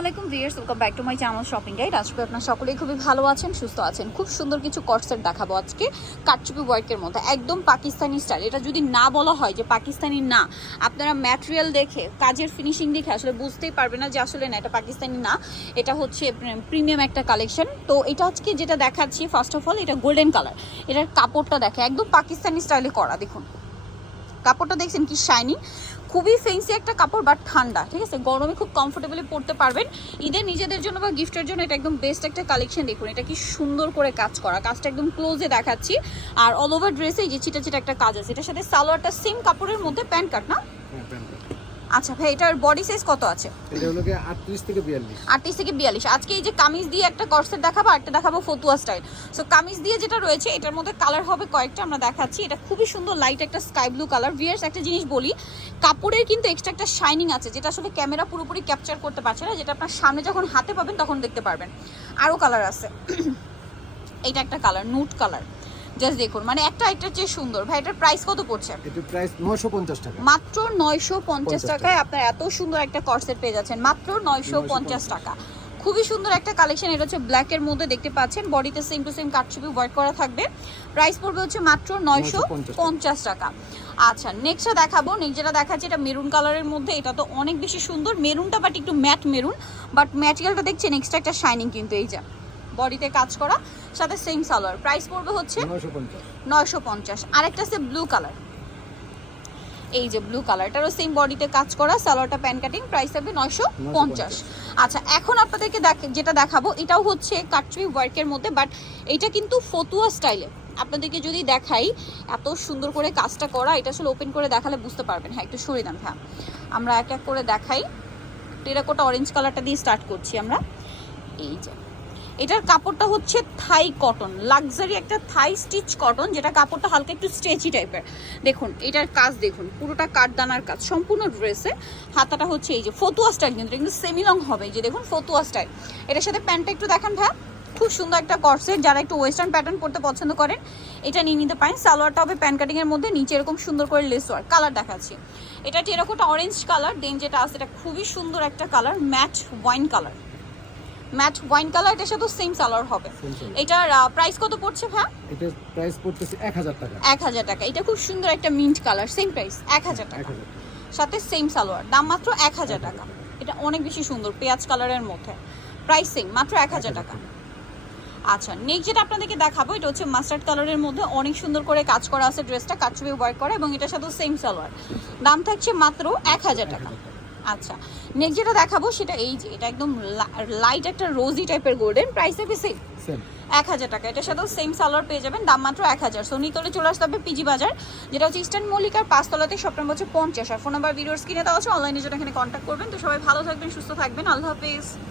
আলাইকুম viewers welcome back to my channel shopping guide. আজকে আপনার সকলেই খুবই ভালো আছেন, সুস্থ আছেন। খুব সুন্দর কিছু কটসেট দেখাবো আজকে, কাটচুপি ওয়ার্কের মধ্যে। একদম পাকিস্তানি স্টাইল। এটা যদি না বলা হয় যে পাকিস্তানি না, আপনারা ম্যাটেরিয়াল দেখে, কাজের ফিনিশিং দেখে আসলে বুঝতেই পারবে না যে আসলে না, এটা পাকিস্তানি না, এটা হচ্ছে প্রিমিয়াম একটা কালেকশন তো এটা আজকে যেটা দেখাচ্ছি ফার্স্ট অফ অল এটা গোল্ডেন কালার এটার কাপড়টা দেখে, একদম পাকিস্তানি স্টাইলে করা, দেখুন। কাপড়টা দেখছেন কি শাইনি খুবই ফেন্সি একটা কাপড় বাট ঠান্ডা, ঠিক আছে? গরমে খুব কমফোর্টেবলি পড়তে পারবেন। ঈদের নিজেদের জন্য বা গিফটের জন্য এটা একদম বেস্ট একটা কালেকশন দেখুন। এটা কি সুন্দর করে কাজ করা। কাজটা একদম ক্লোজে দেখাচ্ছি। আর অল ওভার ড্রেসে যে চিটা চিটা একটা কাজ আছে। এটার সাথে সালোয়ারটা সেম কাপড়ের মধ্যে, প্যান্ট কাট না? আচ্ছা ভাই এটার বডি সাইজ কত আছে? এটা হলো গিয়ে আটত্রিশ থেকে বিয়াল্লিশ। আটত্রিশ থেকে বিয়াল্লিশ। আজকে এই যে কামিজ দিয়ে একটা কর্সেট দেখাবো একটা দেখাবো ফতুয়া স্টাইল সো কামিজ দিয়ে যেটা রয়েছে এটার মধ্যে কালার হবে কয়েকটা আমরা দেখাচ্ছি। এটা খুবই সুন্দর লাইট একটা স্কাই ব্লু কালার ভিয়ার্স একটা জিনিস বলি কাপড়ের কিন্তু এক্সট্রা একটা শাইনিং আছে যেটা আসলে ক্যামেরা পুরোপুরি ক্যাপচার করতে পারছে না। যেটা আপনার সামনে যখন হাতে পাবেন তখন দেখতে পারবেন। আরও কালার আছে। এটা একটা কালার নুট কালার জাস্ট দেখুন মানে একটা একটা চেয়ে সুন্দর। ভাই এটার প্রাইস কত পড়ছে? এটার প্রাইস নশো পঞ্চাশ টাকা। মাত্র নয়শো পঞ্চাশ 50 টাকায় আপনার এত সুন্দর একটা কর্সেট পেয়ে যাচ্ছেন। মাত্র নয়শো পঞ্চাশ টাকা। খুবই সুন্দর একটা কালেকশন এটা হচ্ছে ব্ল্যাকের মধ্যে দেখতে পাচ্ছেন। বডিতে সেম টু সেম কাট কাটছবি ওয়ার্ক করা থাকবে। প্রাইস পড়বে হচ্ছে মাত্র নয়শো 950 পঞ্চাশ টাকা। আচ্ছা নেক্সটটা দেখাবো। নেক্সট যেটা দেখাচ্ছে এটা মেরুন কালারের মধ্যে। এটা তো অনেক বেশি সুন্দর। মেরুনটা বাট একটু ম্যাট মেরুন বাট ম্যাটেরিয়ালটা দেখছেন এক্সট্রা একটা শাইনিং কিন্তু এই যা। বডিতে কাজ করা সাথে সেম সালোয়ার। প্রাইস পড়বে হচ্ছে নয়শো পঞ্চাশ। আরেকটা আছে ব্লু কালার এই যে ব্লু কালারটারও সেম বডিতে কাজ করা সালোয়ারটা প্যান কাটিং প্রাইস থাকবে নয়শো পঞ্চাশ। আচ্ছা এখন আপনাদেরকে দেখ- যেটা দেখাবো এটাও হচ্ছে কাটচুই ওয়ার্কের মধ্যে বাট এটা কিন্তু ফতুয়া স্টাইলে আপনাদেরকে যদি দেখাই এত সুন্দর করে কাজটা করা এটা আসলে ওপেন করে দেখালে বুঝতে পারবেন। হ্যাঁ একটু সরে দেন হ্যাঁ। আমরা এক এক করে দেখাই। টেরাকোটা অরেঞ্জ কালারটা দিয়ে স্টার্ট করছি আমরা। এই যে। এটার কাপড়টা হচ্ছে থাই কটন, লাক্সারি একটা থাই স্টিচ কটন, যেটা কাপড়টা হালকা একটু স্ট্রেচি টাইপের। দেখুন, এটার কাজ দেখুন, পুরোটা কাঠদানার কাজ, সম্পূর্ণ ড্রেসে। হাতাটা হচ্ছে এই যে ফতুয়া স্টাইল, কিন্তু কিন্তু সেমি লং হবে যে দেখুন ফতুয়া স্টাইল। এটার সাথে প্যান্টটা একটু দেখান ভাই, খুব সুন্দর একটা কর্সেট যারা একটু ওয়েস্টার্ন প্যাটার্ন করতে পছন্দ করেন, এটা নিয়ে নিতে পারেন। সালোয়ারটা হবে প্যান কাটিং এর মধ্যে, নিচে এরকম সুন্দর করে লেস ওয়ার্ক কালার দেখাচ্ছি। এটা টেরাকোটা অরেঞ্জ কালার দেন যেটা আছে, এটা খুবই সুন্দর একটা colour matte wine colour matte wine colour এটার সাথে সেম সালোয়ার হবে এটার প্রাইস কত পড়ছে ভাই এটার প্রাইস পড়তেছে এক হাজার টাকা। এক হাজার টাকা। এটা খুব সুন্দর একটা মিন্ট কালার সেম প্রাইস এক হাজার টাকা। সাথে সেম সালোয়ার দাম মাত্র এক হাজার টাকা। এটা অনেক বেশি সুন্দর পেঁয়াজ কালারের মধ্যে। প্রাইস সেম মাত্র এক হাজার টাকা। আচ্ছা নেক্সট যেটা আপনাদেরকে দেখাবো এটা হচ্ছে মাস্টার্ড কালারের মধ্যে অনেক সুন্দর করে কাজ করা আছে ড্রেসটা কাচুবি ওয়ার্ক করা এবং এটার সাথে সেম সালোয়ার। দাম থাকছে মাত্র এক হাজার টাকা। আচ্ছা নেক্সট যেটা দেখাবো সেটা এই যে এটা একদম লাইট একটা রোজি টাইপের গোল্ডেন প্রাইস থাকবে সেম এক হাজার টাকা এটার সাথেও সেম সালোয়ার পেয়ে যাবেন দাম মাত্র এক হাজার। সো নিতলে চলে আসতে হবে পিজি বাজার যেটা হচ্ছে ইস্টার্ন মল্লিকার পাঁচতলাতে নম্বর হচ্ছে পঞ্চাশ। আর ফোন নাম্বার ভিডিওর স্ক্রিনে দেওয়া আছে অনলাইনে যেটা এখানে কন্ট্যাক্ট করবেন। তো সবাই ভালো থাকবেন সুস্থ থাকবেন। আল্লাহ হাফিজ।